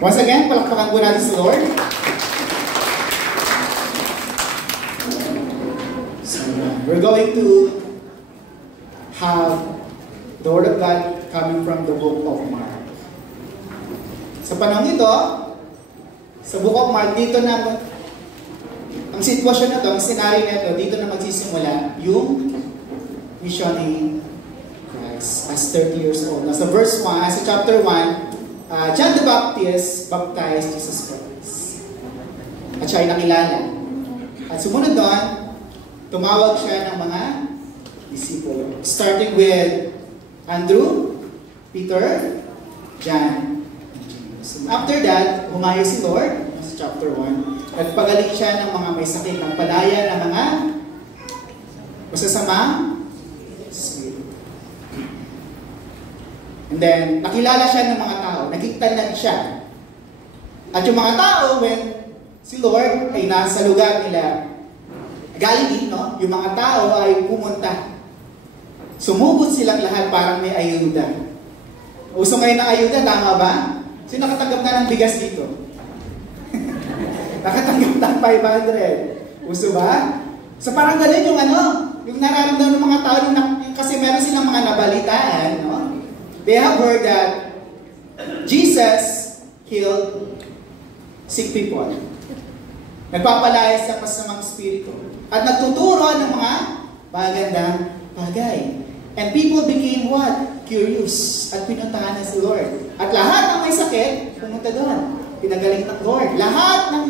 Once again, palakpakan po natin sa Lord. So, we're going to have the Word of God coming from the book of Mark. Sa panahon ito, sa book of Mark, dito na, ang sitwasyon na ito, ang scenario na ito, dito na magsisimula yung mission ni Christ as 30 years old. Now, sa verse 1, sa chapter 1, John the Baptist baptized Jesus Christ. At siya ay nakilala. At sumunod doon, tumawag siya ng mga disipulo. Starting with Andrew, Peter, John, and James. After that, humayo si Lord, sa chapter 1, at pagaling siya ng mga may sakit, ng palaya ng mga masasamang spirit. And then, nakilala siya ng mga tao, naging tanad siya. At yung mga tao, when si Lord ay nasa lugar nila, Galilee, no? Yung mga tao ay pumunta. Sumugod silang lahat, parang may ayuda. Uso ngayon ng ayuda, tama ba? Sino nakatanggap na ng bigas dito? Nakatanggap ng 500. Uso ba? So parang ganun yung yung nararamdaman ng mga tao, kasi meron silang mga nabalitaan, no? They have heard that Jesus healed sick people. Nagpapalaya sa masamang spirito. At nagtuturo ng mga magandang bagay. And people became what? Curious. At pinuntahan na si Lord. At lahat ng may sakit, pumunta doon. Pinagaling ng Lord. Lahat ng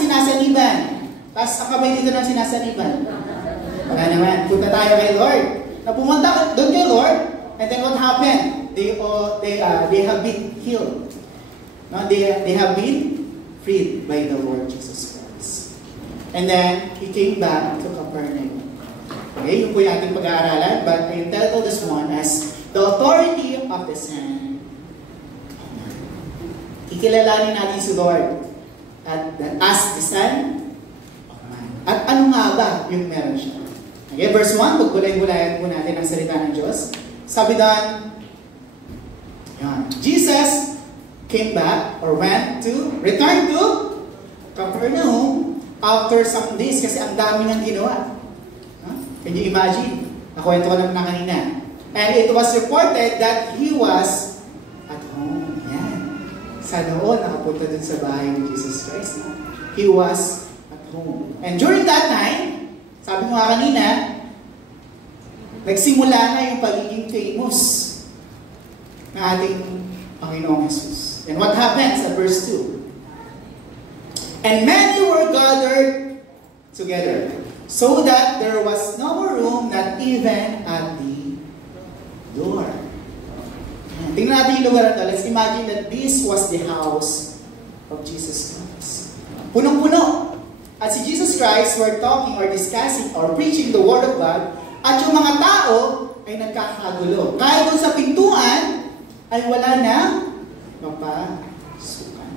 sinasaniban. Tapos ang kamay dito ng sinasaniban. Wala naman. Punta tayo kay Lord. Na pumunta doon kay Lord. And then what happened? They have been healed. No, they have been freed by the Lord Jesus Christ. And then he came back to Capernaum. Okay, yun po yung ating pag-aaralan, but I entitled this one as the authority of the Son. Kikilalanin natin si Lord as the Son of Man. At ano nga ba yung meron siya? Okay, verse 1, pagbulay-bulayan po natin ang salita ng Diyos. Sabi doon, Jesus came back or returned to Capernaum after some days kasi ang dami niyang ginawa. Can you imagine? Nakwento ko naman na kanina. And it was reported that he was at home. Yan. Sana all nakapunta dun sa bahay ni Jesus Christ. He was at home. And during that time, sabi ko nga kanina, nagsimula na yung pagiging famous ng ating Panginoong Jesus. And what happens at verse 2? And many were gathered together, so that there was no more room, not even at the door. Tingnan natin yung lugar na ito. Let's imagine that this was the house of Jesus Christ. Punong-puno. At si Jesus Christ were talking or discussing or preaching the Word of God, at yung mga tao ay nagkakagulo. Kahit doon sa pintuan, ay wala na mapasukan.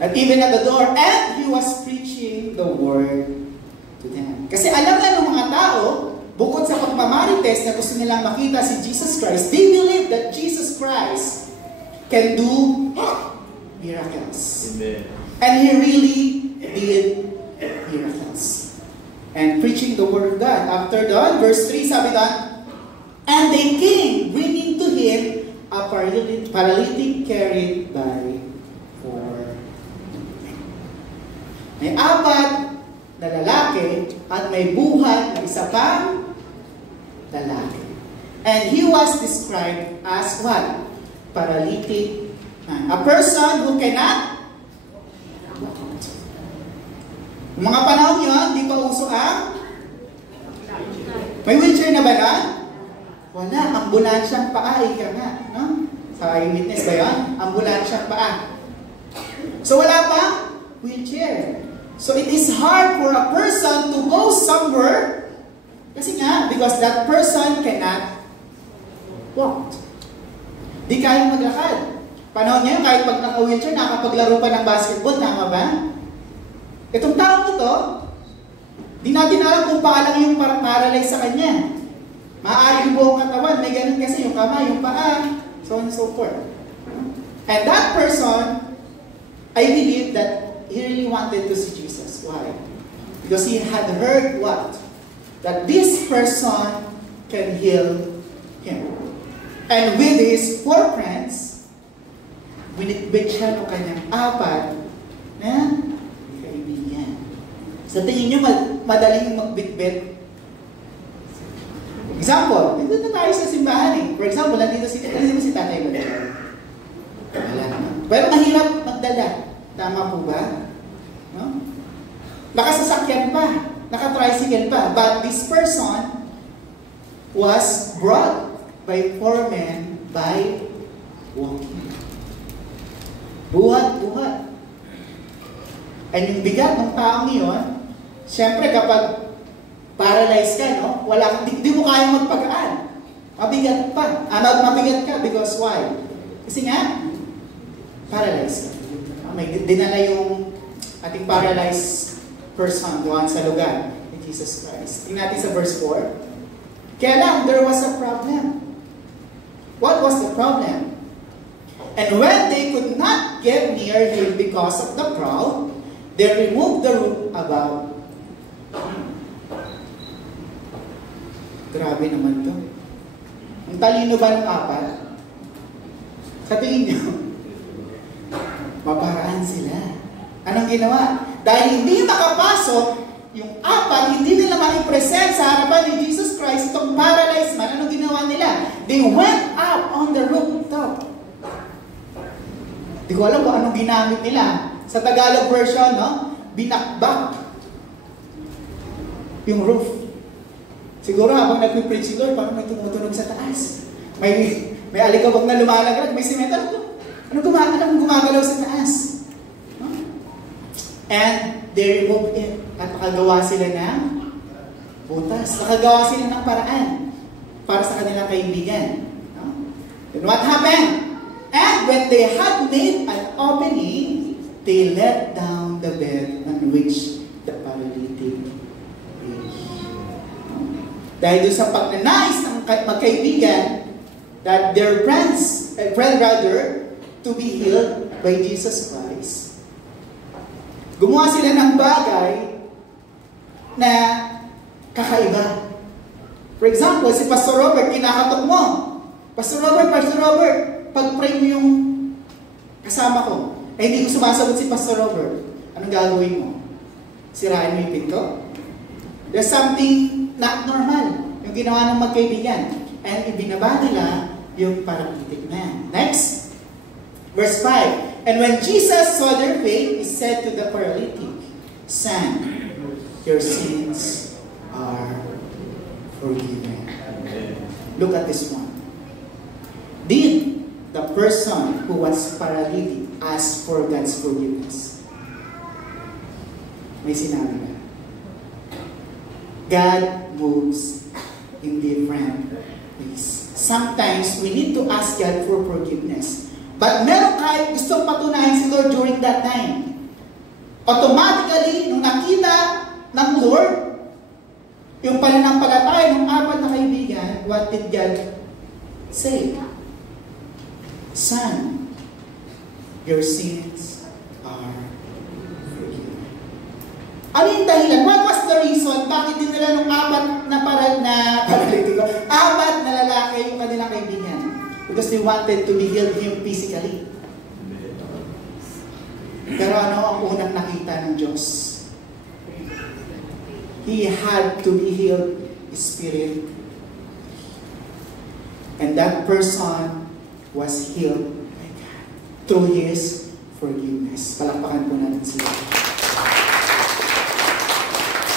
At even at the door, and he was preaching the word to them. Kasi alam na ng mga tao, bukod sa pagmamarites na gusto nilang makita si Jesus Christ, they believe that Jesus Christ can do miracles. Amen. And he really did miracles. And preaching the word of God. After that, verse 3, sabi doon, and they came, bringing to him a paralytic carried by 4 men. May 4 na lalaki at may buhat na isa pang lalaki. And he was described as what? Paralytic man. A person who cannot walk. Mga panahon yun, di pa uso ang may wheelchair na ba na? Wala, ambulansyang paa, ika nga. No? Sa eyewitness ba yun? Ambulansyang paa. So wala pa? Wheelchair. So it is hard for a person to go somewhere kasi nga, because that person cannot walk. Di kayang maglakad. Panahon niya, kahit pag naka-wheelchair, nakapaglaro pa ng basketball, tama ba? Itong taong ito, di natin alam kung paalang yung paralyze sa kanya. Maaaring buong katawan, may ganun kasi yung kamay, yung paa, so on and so forth. And that person, I believe that he really wanted to see Jesus. Why? Because he had heard what? That this person can heal him. And with his 4 friends, binitbit siya ng kanyang 4 na kaibigan. Sa tingin nyo, madaling magbitbit? Example, dito na tayo sa simbahan eh. For example, nandito si Tatay Manuel. Wala naman. Pero mahirap magdala. Tama po ba? No? Nakasasakyan pa. Naka-tricycle pa. But this person was brought by 4 men by walking. Buhat-buhat. And yung bigat ng taong iyon, syempre kapag paralyzed ka, no? Di mo kaya magpagaan. Mabigat pa. Mabigat ka because why? Kasi nga, paralyzed ka. May dinala yung ating paralyzed person doon sa lugar ni Jesus Christ. Tingnan natin sa verse 4. Kaya lang, there was a problem. What was the problem? And when they could not get near him because of the crowd, they removed the roof about him. Grabe naman to. Ang talino ba ng 4? Sa tingin nyo, maparaan sila. Anong ginawa? Dahil hindi makapasok, yung 4, hindi nila ma-present sa harapan ni Jesus Christ, itong paralyzed man, anong ginawa nila? They went up on the rooftop. Di ko alam kung anong ginamit nila. Sa Tagalog version, no? Binakbak yung roof. Siguro habang nagpipreach si Lord, parang may tumutunog sa taas. May alikabok na lumalaglag, may simento. Anong gumagalaw sa taas? Huh? And they removed it. At nakagawa sila ng butas. Nakagawa sila ng paraan para sa kanilang kaibigan. Huh? And what happened? And when they had made an opening, they let down the bed on which the paralytic lay. Dahil doon sa pagnanais ng magkaibigan, that their friend rather, to be healed by Jesus Christ, gumawa sila ng bagay na kakaiba. For example, si Pastor Robert, kinakatok mo. Pastor Robert, pag-pray mo yung kasama ko. Eh, hindi ko sumasagot si Pastor Robert. Anong gagawin mo? Sirain mo yung pinto? There's something not normal. Yung ginawa ng magkaibigan. And ibinaba nila yung paralytic man. Next. Verse 5. And when Jesus saw their faith, He said to the paralytic, Son, your sins are forgiven. Look at this one. Did the person who was paralytic ask for God's forgiveness? May sinabi na. God moves in different ways. Sometimes we need to ask God for forgiveness. But meron kahit gustong patunayan si Lord during that time. Automatically, nung nakita ng Lord, yung pananampalataya ng 4 na kaibigan, what did God say? Son, your sins are forgiven. Ano yung dahilan? What was the reason? Bakit din nila nung 4 na paralitiko? 4 na lalaki yung kanilang kaibigan. Because they wanted to be healed him physically. Pero ano ang unang nakita ng Diyos? He had to be healed spirit. And that person was healed by God through His forgiveness. Palakpakan po natin sila.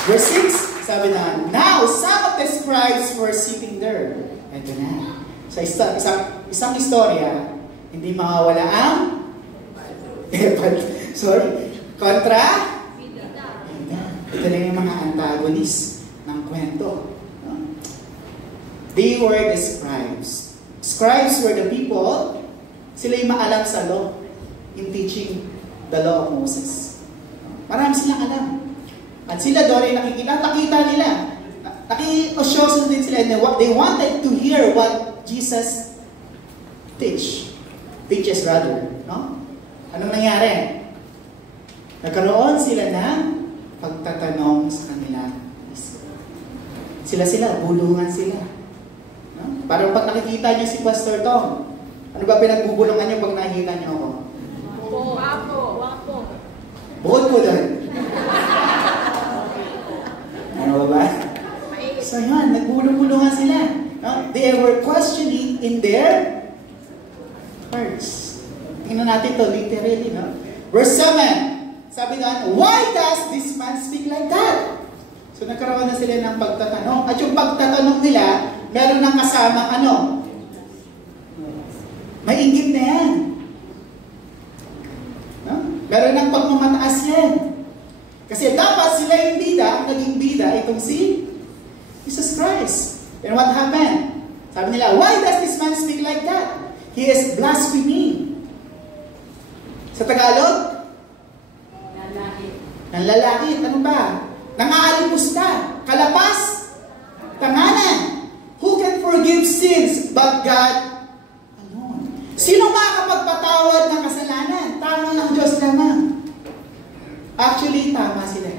Verse 6, sabi na, now some of the scribes were sitting there. Ito na. Sa isang istorya, hindi mawawala ang kontra. Ito na yung mga antagonist ng kwento. They were the scribes. Scribes were the people, sila yung maalam sa law, in teaching the law of Moses. Marami silang alam. At sila doon ay nakita nila. Nakiosyoso din sila. They wanted to hear what Jesus teaches rather, no? Anong nangyari? Nagkaroon sila ng pagtatanong sa kanila. Sila, bulungan sila. No? Parang pag nakikita niyo si Pastor Tom, ano ba pinagbubulungan niyo pag nakikita niyo ako? Wapo. Bukod po doon. Ano ba? So yan, nagbulong-bulungan sila. No? They were questioning in their hearts. Tingnan natin ito literally. No? Verse 7, sabi doon, why does this man speak like that? So nagkaroon na sila ng pagtatanong. At yung pagtatanong nila, meron ng kasamang ano? May inggit na yan. No? Meron ng pagmamataas yan. Kasi dapat sila yung bida, ang naging bida, itong si Jesus Christ. And what happened? Sabi nila, why does this man speak like that? He is blaspheming. Sa Tagalog? Nanlalakit. Ano ba? Nangaalimpusta. Kalapas. Tanganan. Who can forgive sins but God alone? Sino makakapagpatawad ng kasalanan? Tama ng Diyos lamang. Actually, tama sila.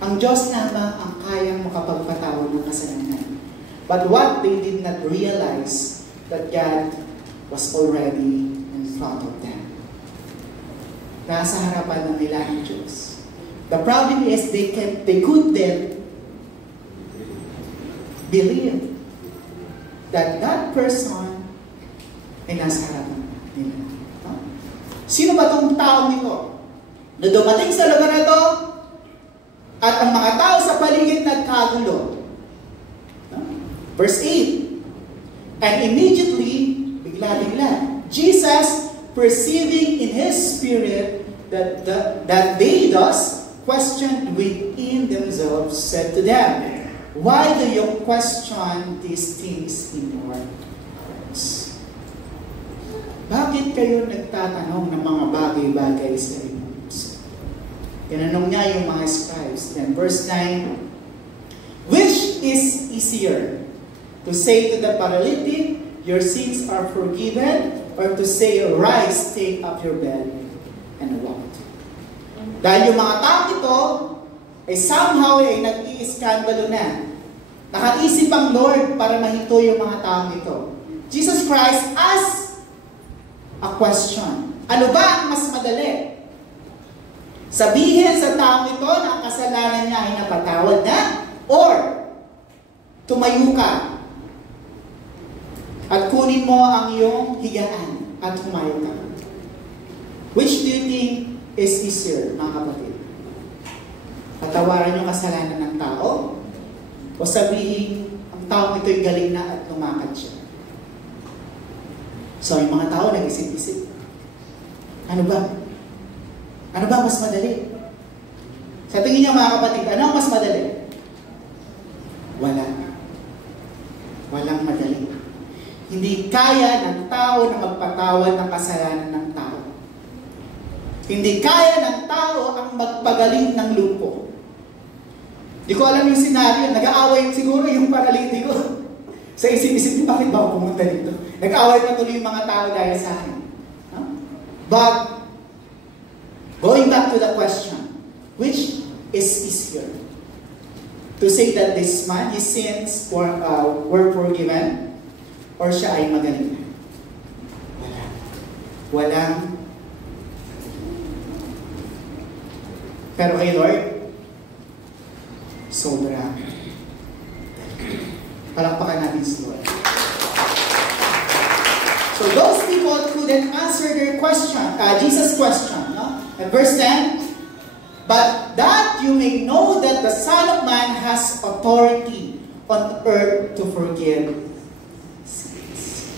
Ang Diyos lamang ang kayang makapagpatawad ng kasalanan. But what they did not realize that God was already in front of them. Nasa harapan ng nila ang Diyos. The problem is they could then believe that that person ay nasa harapan nila. No? Sino ba itong tao nito? Na dumating sa lugar na ito at ang mga tao sa paligid nagkagulo. No? Verse 8, and immediately, bigla-bigla, Jesus, perceiving in His spirit that they thus questioned within themselves, said to them, why do you question these things in your hearts? Bakit kayo nagtatanong ng mga bagay-bagay sa inyo? Tinanong niya yung mga scribes. Then verse 9, which is easier? To say to the paralytic, your sins are forgiven, or to say, rise, take up your bed, and walk? Dahil yung mga tao ito, ay somehow ay nag-iiskandalo na. Nakaisip ang Lord para mahinto yung mga tao ito. Jesus Christ asked a question. Ano ba ang mas madali? Sabihin sa tao ito na ang kasalanan niya ay napatawad na, or tumayo ka at kunin mo ang iyong higaan at tumayo ka. Which do you think is easier, mga kapatid? Patawaran yung kasalanan ng tao, o sabihin ang tao ito'y galing na at lumakad siya? So yung mga tao nag-isip-isip. Ano ba? Ano ba mas madali? Sa tingin niyo, mga kapatid, ano ang mas madali? Wala. Walang madali. Hindi kaya ng tao na magpatawad ng kasalanan ng tao. Hindi kaya ng tao ang magpagaling ng lupo. Di ko alam yung senaryo. Nag-aaway siguro yung paralitiko. Sa isip-isip niyo, bakit ba ako pumunta dito? Nag-aaway pa tuloy yung mga tao dahil sa akin. Huh? But, going back to the question, which is easier? To say that this man, his sins were forgiven, or siya ay magaling? Wala. Walang. Pero kay Lord, sobra. Palakpakan natin si Lord. So those people couldn't answer their question, Jesus' question. No? And verse 10, but that you may know that the Son of Man has authority on earth to forgive sins.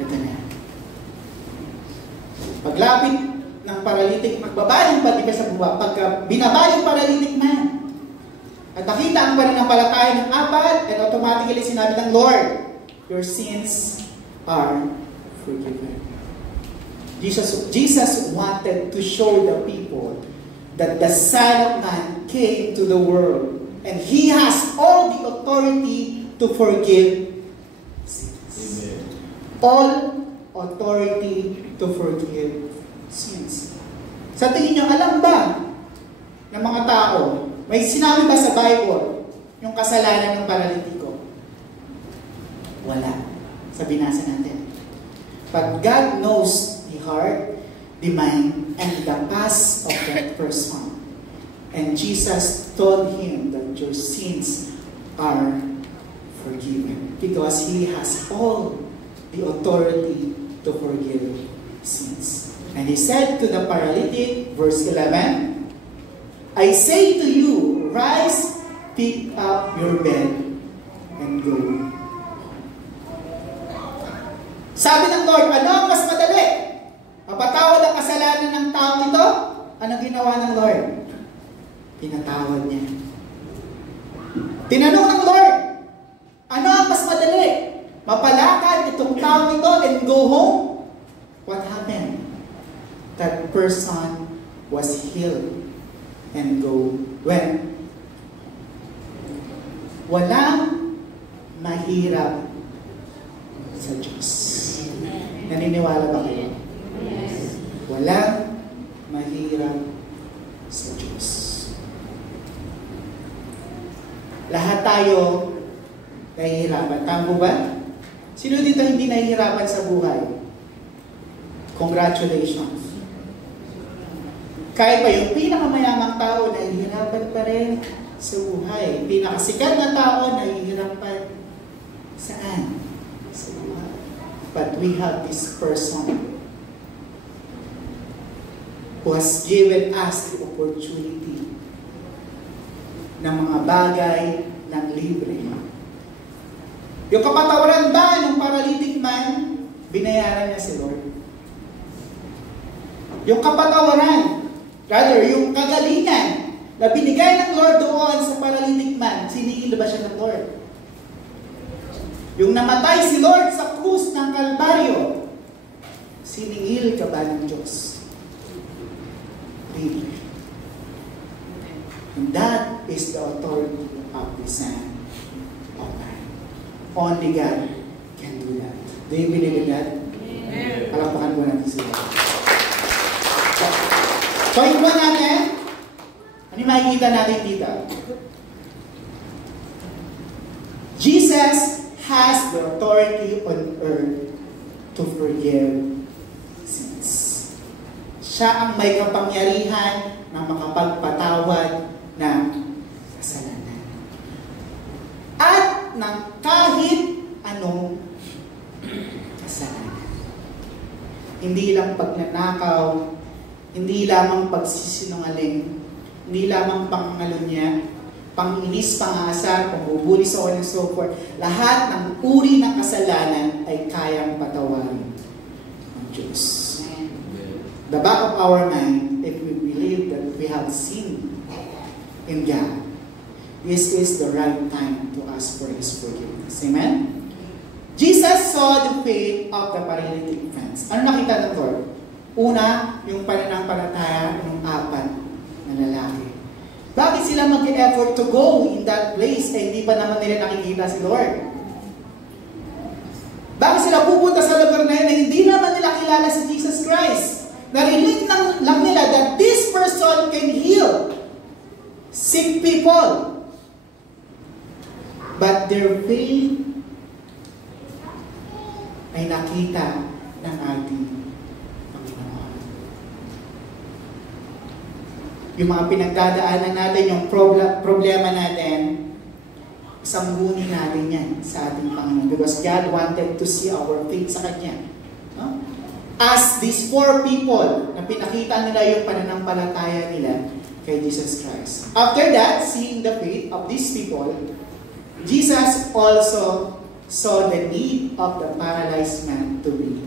Ito na. Paglapit ng paralitik, magbabayang pati ka sa buwa. Pagka binabayang paralitik man, at nakita ang pananampalataya ng apat, and automatically sinabi ng Lord, your sins are forgiven. Jesus wanted to show the people that the Son of Man came to the world, and He has all the authority to forgive sins. Amen. all authority to forgive sins. Sa tingin niyo, alam ba ng mga tao, may sinabi ba sa Bible yung kasalanan ng paralitiko? Wala. Sa binasa natin. But God knows the heart, the mind, and the past of that person. And Jesus told him that your sins are forgiven because He has all the authority to forgive sins. And He said to the paralytic, verse 11, I say to you, rise, pick up your bed, and go. Sabi ng Lord, ano ang mas madali? Mapatawad ang kasalanan ng taong ito? Anong ginawa ng Lord? Pinatawad niya. Tinanong ng Lord, ano ang mas madali? Mapalakad itong taong ito and go home? What happened? That person was healed and go when? Walang mahirap sa Diyos. Naniniwala ba kayo? Yes. Walang mahirap sa Diyos. Lahat tayo nahihirapan. Tama ba? Sino dito hindi nahihirapan sa buhay? Congratulations. Kahit pa yung pinakamayamang tao, nahihirapan pa rin sa buhay. Pinakasikat na tao, nahihirapan. Saan? Sa buhay. But we have this person who has given us the opportunity ng mga bagay ng libre. Yung kapatawaran ba ng paralytic man, binayaran niya si Lord. Yung kapatawaran, rather, yung kagalingan na binigay ng Lord doon sa paralytic man, sinigil ba siya ng Lord? Yung namatay si Lord sa krus ng Kalbaryo, siningil ka ba ng Diyos? Really? And that is the authority of the Son of God. Only God can do that. Do you believe in that? Amen. Palakpakan mo natin sila. Point mo natin, ano yung makikita natin dito? Jesus has the authority on earth to forgive sins. Siya ang may kapangyarihan na makapagpatawad ng kasalanan. At ng kahit anong kasalanan. Hindi lang pagnanakaw, hindi lamang pagsisinungaling, hindi lamang pangangalunya, panginis, pang-aasar, pambubuli so on and so forth. Lahat ng uri ng kasalanan ay kayang patawarin ng Diyos. The back of our mind, if we believe that we have sinned in God, this is the right time to ask for His forgiveness. Amen? Jesus saw the faith of the paralytic friends. Ano nakita ng Lord? Una, yung pananampalataya ng 4 na lalaki. Bakit sila mag-effort to go in that place eh hindi pa naman nila nakikita si Lord? Bakit sila pupunta sa lugar na yun na hindi naman nila kilala si Jesus Christ? Narinig lang nila that this person can heal sick people. But their faith ay nakita ng ating Panginoon. Yung mga pinagdadaanan natin, yung problema natin, sambunin natin yan sa ating Panginoon. Because God wanted to see our faith sa Kanya. No? As these 4 people na pinakita nila yung pananampalataya nila kay Jesus Christ. After that, seeing the faith of these people, Jesus also saw the need of the paralyzed man to be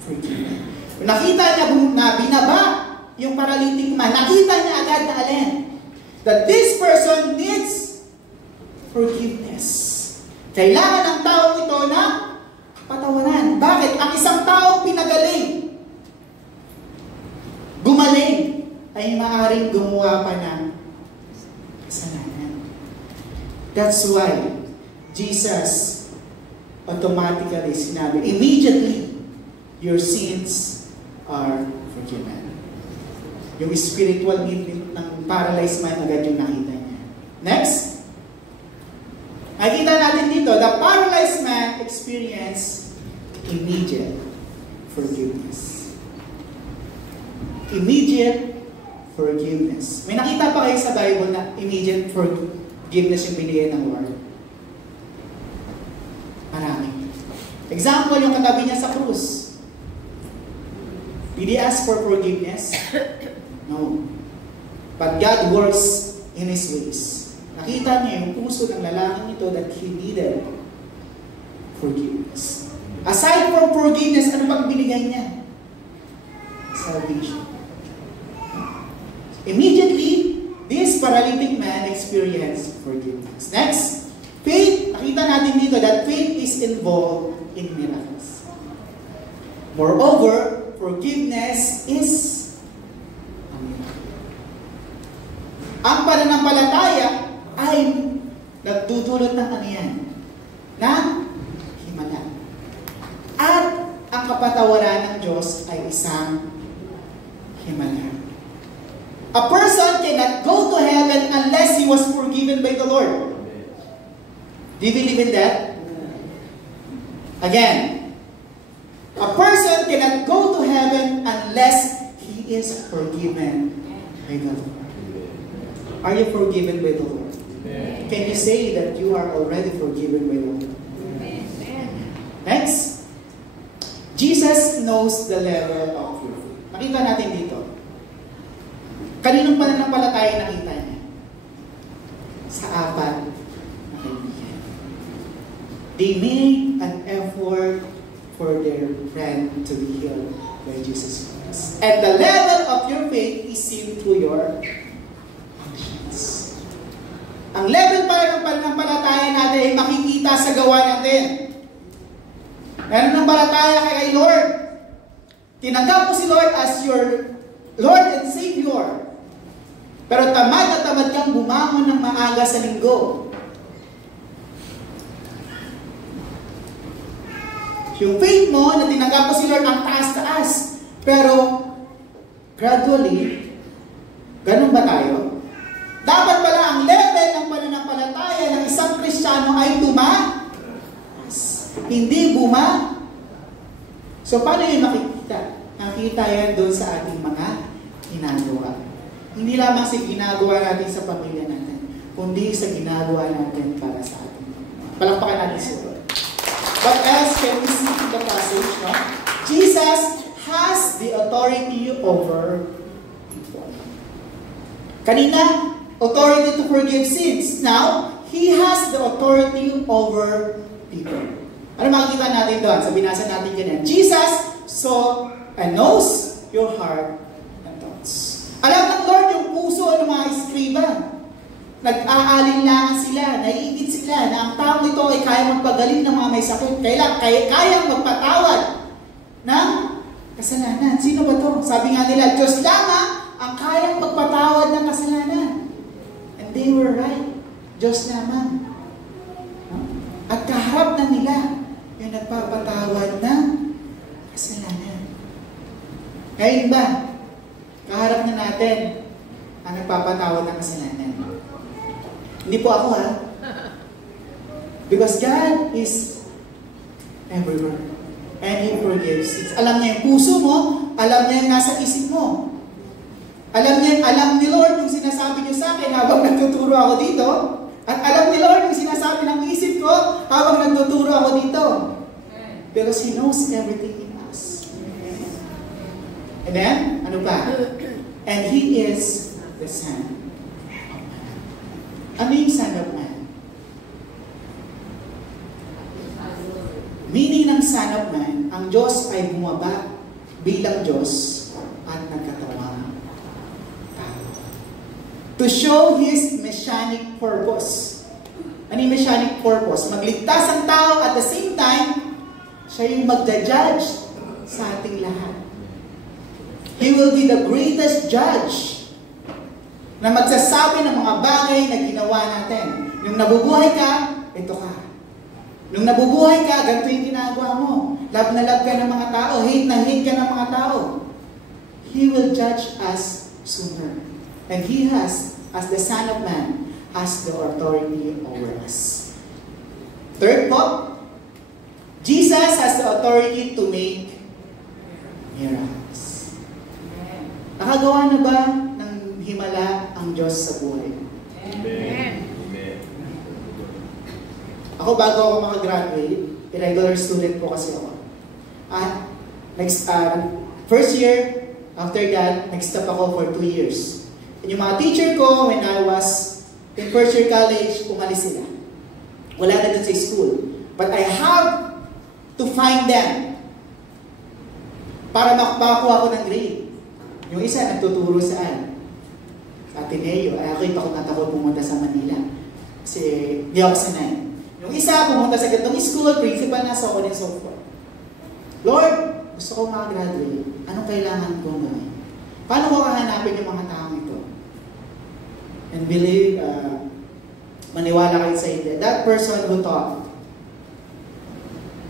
forgiven. Nakita niya na binaba yung paralytic man, nakita niya agad na alin? That this person needs forgiveness. Kailangan ng taong ito na patawaran. Bakit? Ang isang taong pinagaling, gumaling, ay maaaring gumawa pa ng kasalanan. That's why Jesus automatically sinabi, immediately, your sins are forgiven. Yung spiritual need ng paralyzed man agad yung nakita niya. Next. Nakita natin dito, the paralyzed man experienced immediate forgiveness. Immediate forgiveness. May nakita pa kayo sa Bible na immediate forgiveness yung binigay ng Lord? Marami. Example, yung katabi niya sa krus. Did he ask for forgiveness? No. But God works in His ways. Nakita niya yung puso ng lalaking ito that he needed forgiveness. Aside from forgiveness, ano pang binigay niya? Salvation. Immediately, this paralytic man experienced forgiveness. Next, faith. Nakita natin dito that faith is involved in miracles. Moreover, forgiveness is a miracle. Ang pananampalataya ay nagdudulot ng ano yan? Ng himala. At ang kapatawaran ng Diyos ay isang himala. A person cannot go to heaven unless he was forgiven by the Lord. Do you believe in that? Again, a person cannot go to heaven unless he is forgiven by the Lord. Are you forgiven by the Lord? Can you say that you are already forgiven by the Lord? Next, Jesus knows the level of your faith. Nakita natin dito. Kaninong pananampalataya nakita niya? Sa apat na kaibigan. They made an effort for their friend to be healed by Jesus Christ. And the level of your faith is seen through your actions. Ang level para ng pananampalataya natin ay makikita sa gawa natin. Meron ng palataya kay Lord. Tinanggap mo si Lord as your Lord and Savior. Pero tamad na tamad kang bumangon ng maaga sa linggo. Yung faith mo na tinanggap mo si Lord ang taas-taas. Pero gradually, ganun ba tayo? Dapat pala ang level ng pananampalataya ng isang Kristiyano ay tumaas. Hindi buma. So paano yun makikita? Nakita yan doon sa ating mga ginagawa. Hindi lamang sa ginagawa natin sa pamilya natin, kundi sa ginagawa natin para sa ating pamilya. Palakpakan natin si Lord. What else can we see in the passage? No? Jesus has the authority over people. Kanina, authority to forgive sins. Now, He has the authority over people. Ano makikita natin doon? So, binasa natin ganyan. Jesus saw and knows your heart and thoughts. Alam ng Lord yung puso ng mga eskriba. Nag-aalinlangan sila, naiigit sila, na ang taong ito ay kaya magpagaling ng mga may sakit. Kaya magpatawad ng kasalanan. Sino ba to? Sabi nga nila, Diyos lamang ang kayang magpatawad ng kasalanan. And they were right. Diyos lamang. At kaharap na nila yung nagpapatawad ng kasalanan. Ngayon ba, kaharap na natin ang nagpapatawad ng kasalanan? Hindi po ako Because God is everywhere. And He forgives. Alam niya yung puso mo, alam niya yung nasa isip mo. Alam ni Lord yung sinasabi niyo sa akin habang nagtuturo ako dito. At alam ni Lord yung sinasabi ng isip ko habang nagtuturo ako dito. Because He knows everything in us. And then, ano pa? And He is the Son of Man. Ano yung Son of Man? Meaning ng Son of Man, ang Diyos ay bumaba bilang Diyos at nagkatawang tao. To show His messianic purpose. Ano yung messianic purpose? Magligtas ang tao at the same time, siya yung magja-judge sa ating lahat. He will be the greatest judge na magsasabi ng mga bagay na ginawa natin. Yung nabubuhay ka, ito ka. Nung nabubuhay ka, ganito yung ginagawa mo. Love na love ka ng mga tao, hate na hate ka ng mga tao. He will judge us sooner. And He has, as the Son of Man, has the authority over us. Third po, Jesus has the authority to make miracles. Nakagawa na ba ng himala ang Diyos sa buhay? Amen. Ako bago ako makagraduate, regular student po kasi ako. At first year, after that, nag-stop ako for 2 years. And yung mga teacher ko, when I was in first year college, umalis sila. Wala na dun sa school. But I have to find them para makakuha ko ng grade. Yung isa, nagtuturo saan? Sa Ateneo. Ay, ako itakot na takot pumunta sa Manila. Kasi di ako sanay. Yung isa, pumunta sa gantong school, principal na, so on and so forth. Lord, gusto ko makagraduate. Anong kailangan kong gawin? Paano ko kahanapin yung mga taong ito? And believe, maniwala kayo sa hindi. That person who taught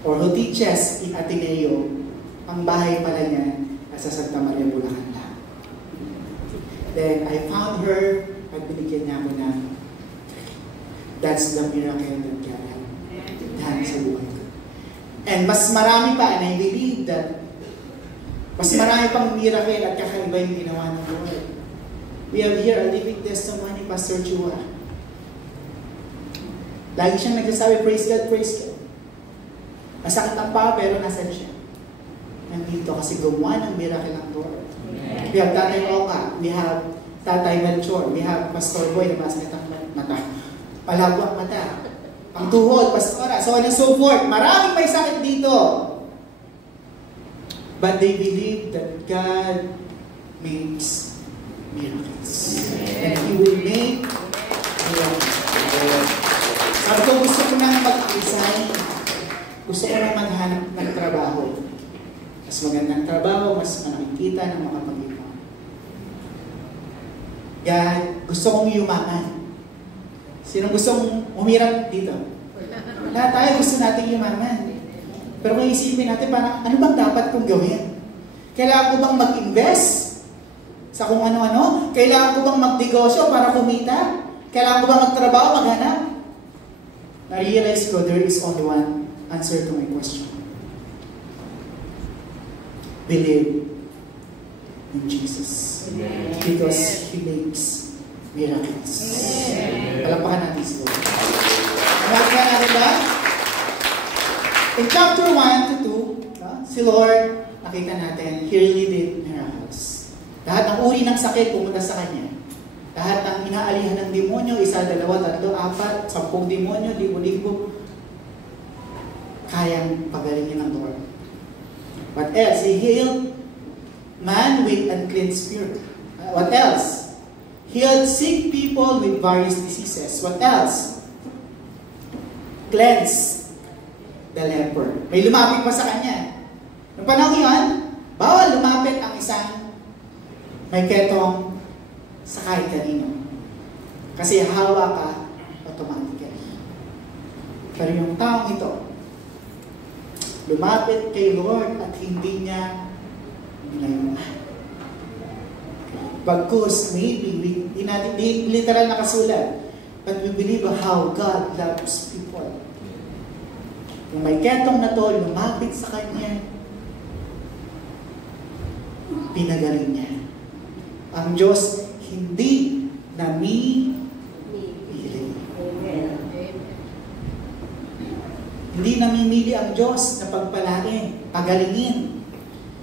or who teaches in Ateneo, ang bahay pala niya sa Santa Maria, Bulacan lang. Then I found her at binigyan niya ako na that's the miracle that God had done sa buhay ko. And mas marami pa, and I believe that mas marami pang miracle at kakaiba yung ginawa ng Lord. We have here a living testimony, Pastor Chua. Lagi siyang nagsasabi, praise God, praise God. Masakit ang pa, pero nasan siya? Nandito kasi gumawa ng miracle ng Lord. We have Tatay Oka, we have Tatay Melchor, we have Pastor Boy, na basket ang mata. Palago ang mata. Ang tuhod, pastora, so on and so forth. Maraming may sakit dito. But they believe that God makes miracles. And He will make miracles. Sabi ko, gusto ko nang mag-resign. Gusto ko nang maghanap ng trabaho. Mas magandang trabaho, mas malaking kita ng mga Panginoon. God, gusto kong yumaman. Sino gustong umirap dito? Lahat tayo gusto nating yumaman. Pero kung isipin natin, parang ano bang dapat kong gawin? Kailangan ko bang mag-invest sa kung ano-ano? Kailangan ko bang magnegosyo para kumita? Kailangan ko bang magtrabaho, maghanap? Na-realize ko, there is only one answer to my question. Believe in Jesus. Because He makes miracles. Palapakan natin si Lord. Palapakan natin ba? In chapter 1 to 2, si Lord, nakita natin, He really did miracles. Lahat ng uri ng sakit pumunta sa Kanya. Lahat ng inaalihan ng demonyo, 1, 2, 3, 4, 10 demonyo, libo-libo, kayang pagalingin ng Lord. What else? He healed man with unclean spirit. What else? Healed sick people with various diseases. What else? Cleanse the leper. May lumapit pa sa kanya. Noong panahon yun, bawal lumapit ang isang may ketong sa kahit kanino. Kasi hawa ka automatically. Pero yung taong ito, lumapit kay Lord at hindi niya nilayuan. Bagkus, maybe, di literal na kasulat, but we believe how God loves people. Yung may ketong na to, lumapit sa Kanya, pinagaling niya. Ang Diyos hindi namimili. Hindi namimili ang Diyos na pagpalain, pagalingin.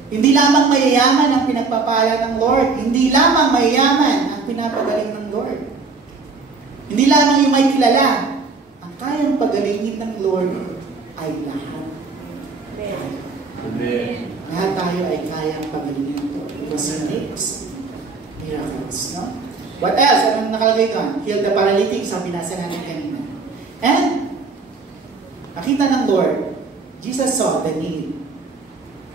Hindi lamang mayayaman ang pinagpapala ng Lord. Hindi lamang mayayaman ang pinapagaling ng Lord. Hindi lamang yung may kilala. Ang kayang pagalingin ng Lord ay lahat. Amen. Lahat tayo ay kayang pagalingin ng Lord. Because He makes miracles. No? What else? Anong nakalagay ka? Heal the paralytic, sabi nasa natin kanina. And, nakita ng Lord, Jesus saw the need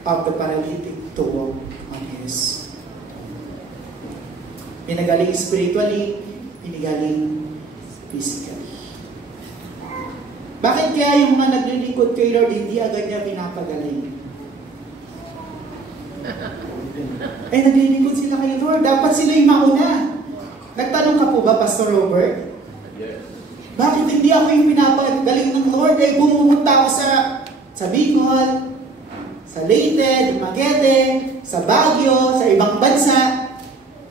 of the paralytic to walk on His. Pinagaling spiritually, pinagaling physically. Bakit kaya yung mga naglilingkod kay Lord, hindi agad niya pinapagaling? Naglilingkod sila kay Lord. Dapat sila yung mauna. Nagtanong ka po ba, Pastor Robert? Yes. Bakit hindi ako yung pinapagaling ng Lord? Bumumunta ako sa Bicol, sa Leyte, Dumaguete, sa Baguio, sa ibang bansa.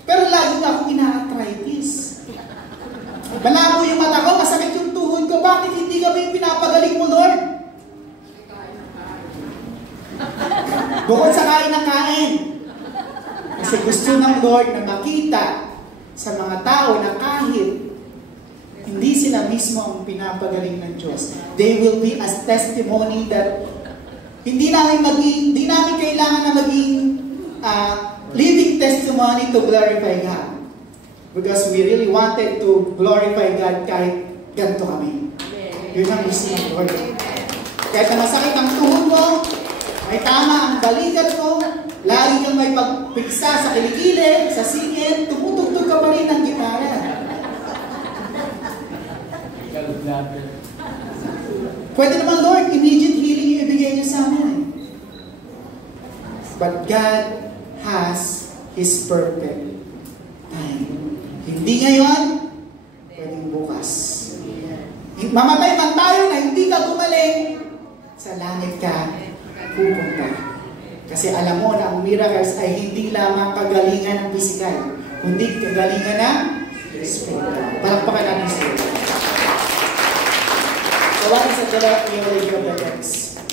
Pero lagi akong ina-arthritis. Malabo yung mata ko, masakit yung tuhod ko. Bakit hindi kami yung pinapagaling mo, Lord? Bukod sa kain ng kain. Kasi gusto ng Lord na makita sa mga tao na kahit hindi sila mismo ang pinapagaling ng Diyos, they will be as testimony that hindi namin kailangan na maging living testimony to glorify God. Because we really wanted to glorify God kahit ganito kami. Yun ang gusto ng Lord. Kahit na masakit ang tuhod mo, may tama ang balikat mo, lagi kang may pagpiksa sa kilikili, sa singit, tumutugtog ka pa rin ng gitara. Pwede naman, Lord, immediate healing yung ibigay niyo sa amin. But God has His perfect time. Hindi ngayon, pwedeng bukas. Mamatay man tayo na hindi ka gumaling, sa langit ka pupunta. Kasi alam mo na ang miracles ay hindi lamang kagalingan ng pisikal, kundi kagalingan ng spiritual. Palakpakan natin sa iyo. So what is the theology of the text?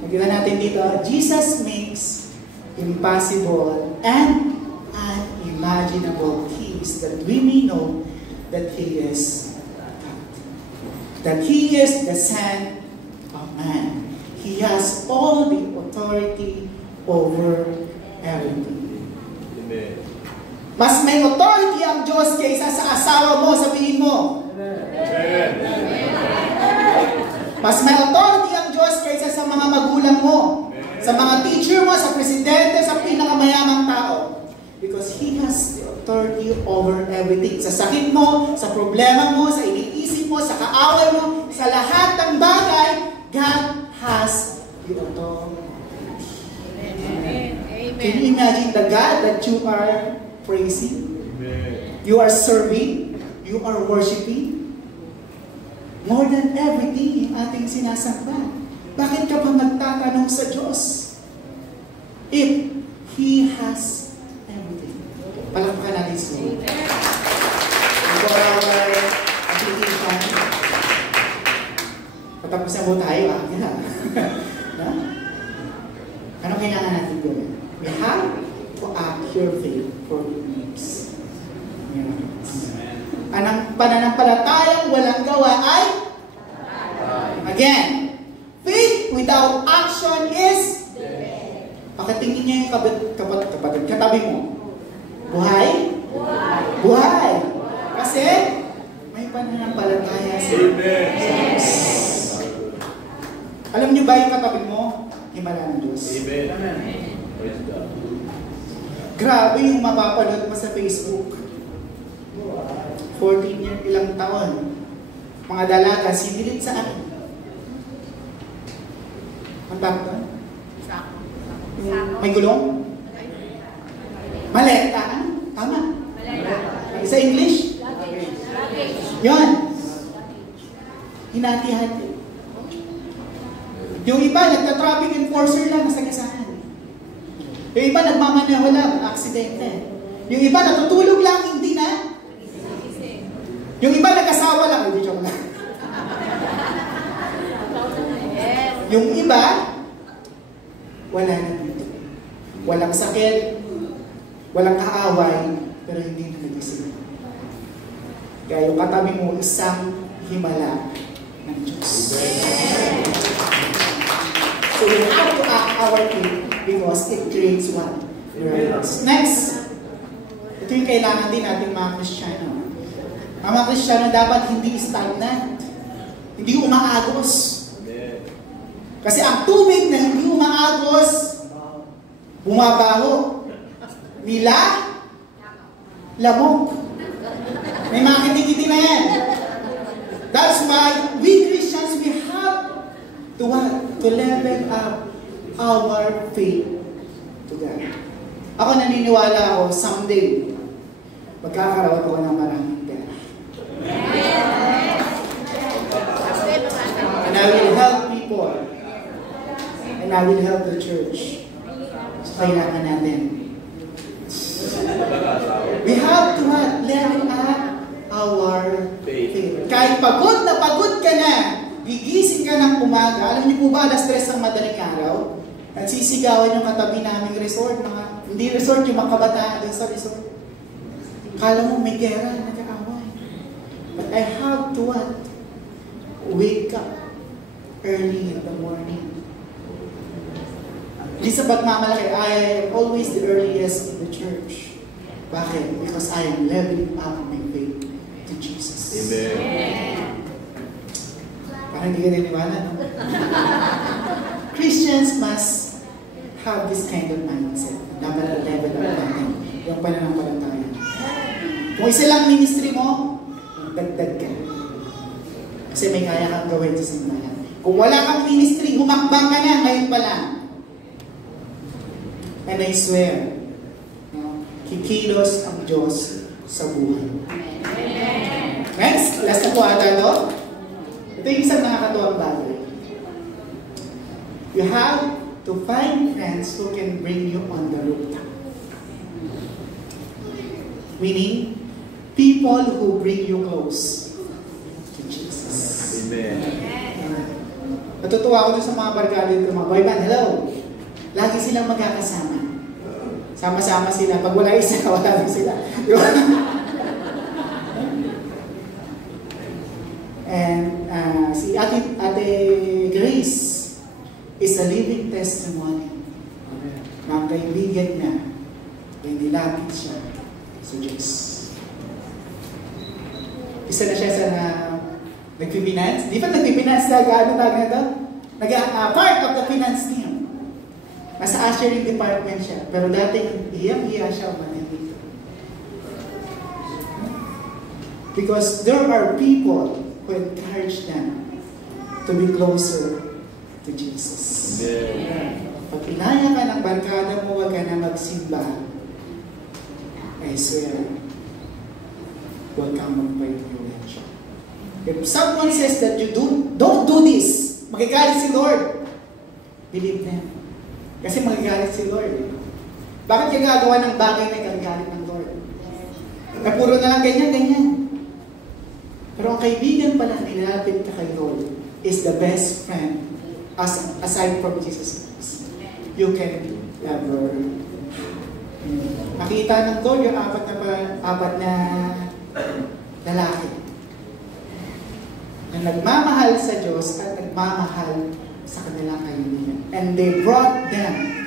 Magkita natin dito, Jesus makes impossible and unimaginable things that we may know that He is God. That He is the Son of Man. He has all the authority over everything. Amen. Mas may authority ang Diyos kaysa sa asawa mo, sabihin mo. Amen. Mas may authority ang Diyos kaysa sa mga magulang mo, sa mga teacher mo, sa presidente, sa pinakamayamang tao. Because He has the authority over everything. Sa sakit mo, sa problema mo, sa iniisip mo, sa kaaway mo, sa lahat ng bagay, God has the authority. Amen. Can you imagine the God that you are praising? Amen. You are serving? You are worshiping? More than everything yung ating sinasamba. Bakit ka pa magtatanong sa Diyos? If He has everything. Palakpakan natin siya. For our application, patapusan mo tayo, Yeah. No? Ano kailangan natin gawin? We have to act your faith for good news. Anong pananampalatayang walang gawa ay? Again, faith without action is? Pakatingin niya yung katabi mo. Buhay? Buhay. Kasi may pananampalataya sa Diyos. Alam niyo ba yung katabi mo? Himala ng Diyos. Amen. Praise God. Grabe yung mapapanood mo sa Facebook. 14 year, ilang taon. Mga dalaga, sinilit sa akin. Ang tawag doon? May gulong? Maleta. Tama. Sa English? Yun. Hinati-hati. Yung iba, nagta-traffic enforcer lang sa kasahan. Yung iba, nagmamaneho lang, aksidente. Yung iba, natutulog lang, hindi na. Yung iba, nag-asawa lang, hindi joke lang. Yung iba, wala na dito. Walang sakit, walang kaaway, pero hindi na nagising. Kaya yung katabi mo, isang himala ng Diyos. So we have to act our faith because it creates what? Miracles. Next, ito yung kailangan din natin mga Kristiyano. Ang mga Kristiyano dapat hindi stagnant, hindi umaagos. Kasi ang tubig na hindi umaagos, bumabaho. Lamok. May mga kitikiti na yan. That's why we Christians, we have To what? To level up our faith to God. Ako naniniwala ako, someday, magkakaroon ako ng maraming pera. And I will help people. And I will help the church. So kailangan natin. We have to level up our faith. Kahit pagod ka na, gigising ka ng umaga, alam niyo po ba, alas 3 ng madaling araw, nagsisigawan yung katabi naming resort, hindi resort, yung mga kabataan din sa resort. Kala mo may gera, nag-aaway. But I have to wake up early in the morning. Hindi sa pagmamalaki, I am always the earliest in the church. Bakit? Because I am leveling up my faith to Jesus. Amen. Parang hindi ka niniwala, no? Christians must have this kind of mindset. Dapat level up natin yung pananampalataya. Kung isa lang ministry mo, dagdag ka. Kasi may kaya kang gawin sa simbahan. Kung wala kang ministry, humakbang ka na ngayon pa lang. And I swear, kikilos ang Diyos sa buhay. Next, last na po ata ito. Ito yung isang nakakatuwang bagay. You have to find friends who can bring you on the rooftop. Meaning, people who bring you close to Jesus. Amen. Natutuwa ako dun sa mga barkada dito, mga boy band, hello! Lagi silang magkakasama. Sama-sama sila. Pag wala isa, wala din sila. And si Ate Grace is a living testimony ng kaibigan niya ay nilapit siya sa Diyos. Isa na siya sa nag-finance. Di ba nag-finance na gaano tawag na ito? Part of the finance team. Nasa ushering department siya. Pero dating hiyang-hiya siya manahimik. Because there are people who encourage them to be closer to Jesus. Amen. Pag inaya ka ng barkada mo, huwag ka na magsimba. I swear, huwag kang magpa-influensya. If someone says that you don't do this, magagalit si Lord. Believe them. Kasi magagalit si Lord. Bakit ka gagawa ng bagay na ikagalit ng Lord? Na puro na lang ganyan. Pero ang kaibigan pala nilalapit ka kay Lord is the best friend aside from Jesus Christ. You can ever makita ng Lord yung apat na lalaki na nagmamahal sa Diyos at nagmamahal sa kanilang kaibigan. And they brought them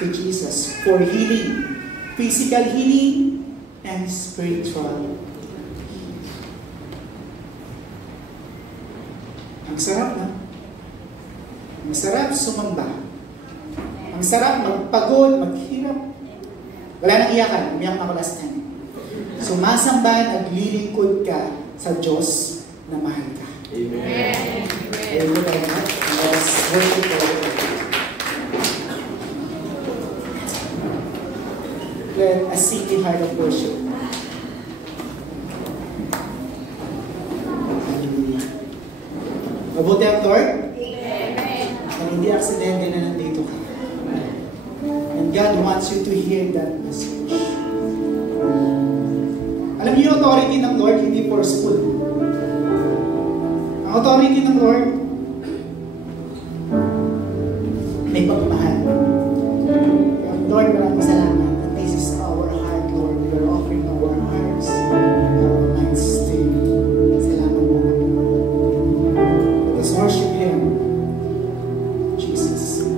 to Jesus for healing, physical healing and spiritual. Ang sarap na. Ang sarap sumamba. Ang sarap magpagod, maghirap. Wala nang iyakan, umiyak na ako last time. Sumasamba, naglilingkod ka sa Diyos na mahal ka. Amen. Amen. Let's worship the Lord. Let us sing the heart of worship. Hallelujah. Mabuti ang Lord. Amen. And hindi aksidente na nandito ka. And God wants you to hear that message. Alam niyo yung authority ng Lord, hindi forceful. Ang authority ng Lord, may pagmahal. Lord, maraming salamat. And this is our heart, Lord. We are offering our hearts, our minds to you. Salamat po. Let's worship Him. Jesus.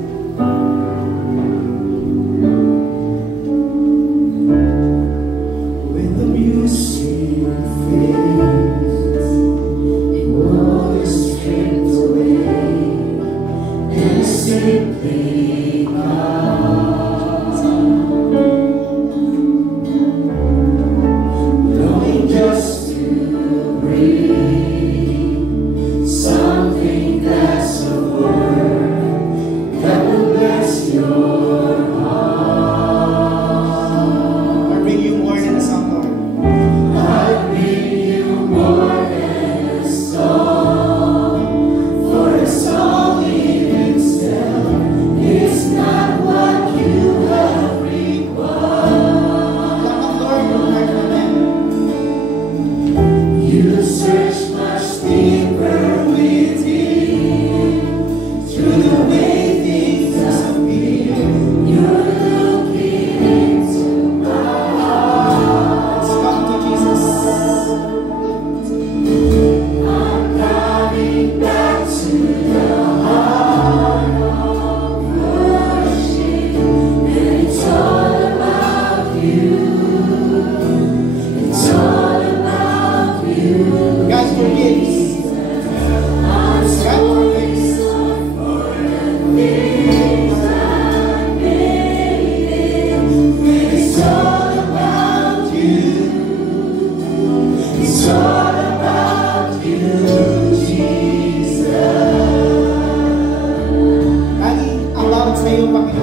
When the music fades, and all is stripped away, and simply bow.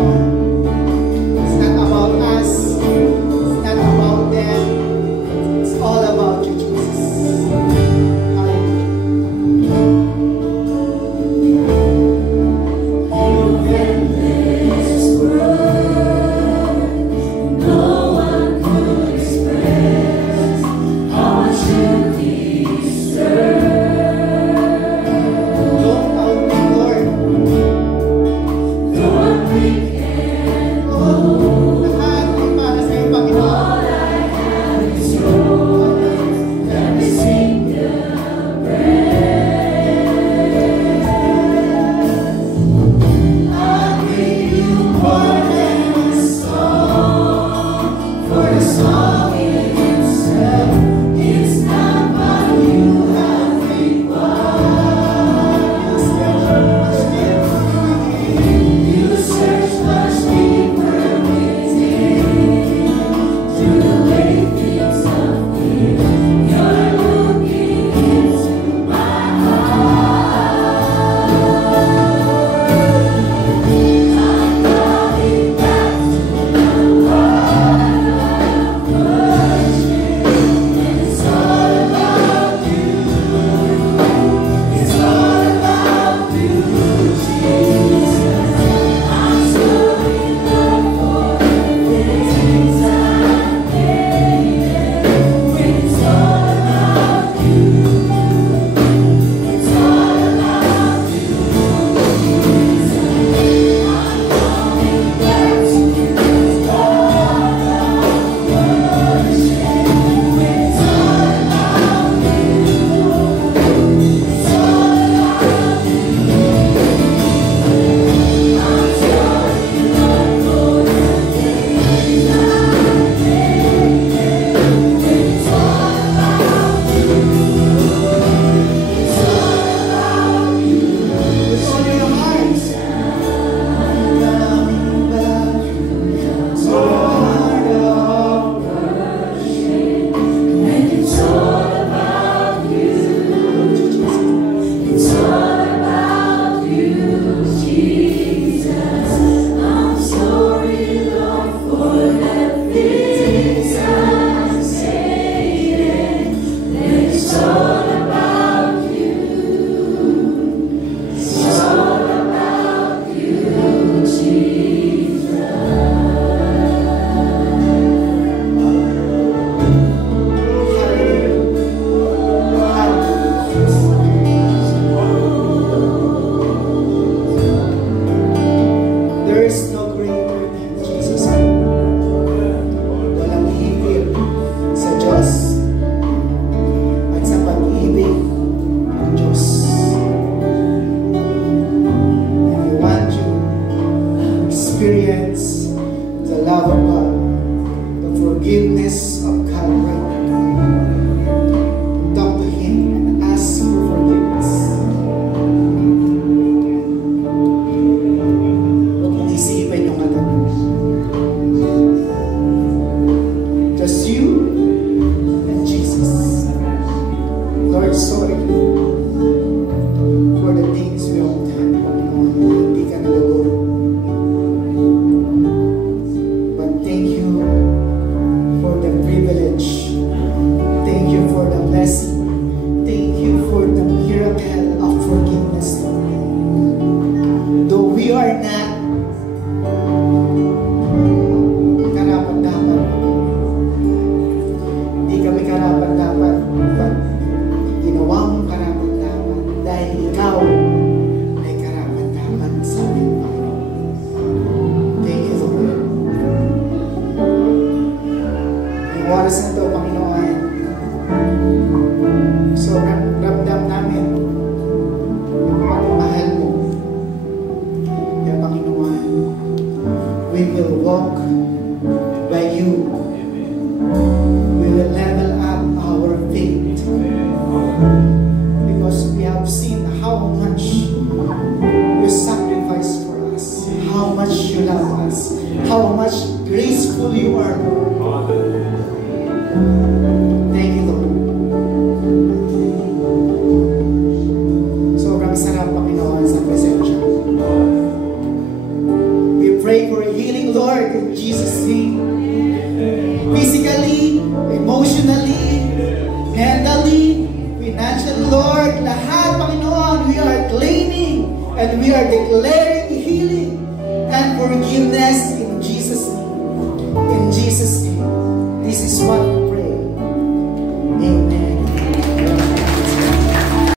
It's not about us. It's not about them. It's all about you, Jesus. Don't out me, Lord. Lahat ay para sa iyo, Panginoon. With all your hearts. Coming back to the heart of worship. And it's all about you. It's all about you, Jesus. I'm sorry, Lord, for the things I said. It's all about you. It's all about you, Jesus. There is no greater than Jesus. Walang higit sa Diyos at sa pag-ibig ng Diyos. And we want you to experience the love of God, the forgiveness of God right now. Talk to Him and ask for forgiveness. Huwag mong isipin yung alam. Just you and Jesus. Lord, sorry for the things we have done, Panginoon. Hindi ka nalugod. But thank you for the privilege. Thank you for the blessing. Thank you for the miracle of forgiveness, Lord. Though we are not karapat-dapat, hindi kami karapat-dapat, but ginawa mong karapat-dapat dahil ikaw ay karapat-dapat sa amin, Panginoon. Thank you, Lord. Yung oras na ito, Panginoon, sobrang ramdam namin yung pagmamahal mo. Kaya, Panginoon, we will walk by you. We will level up our faith because we have seen how much you sacrificed for us, how much you love us, how much graceful you are, Lord. Thank you, Lord. Sobrang sarap, Panginoon, sa presensya. We pray for Lord, lahat, Panginoon, we are claiming and we are declaring healing and forgiveness in Jesus' name. In Jesus' name. This is what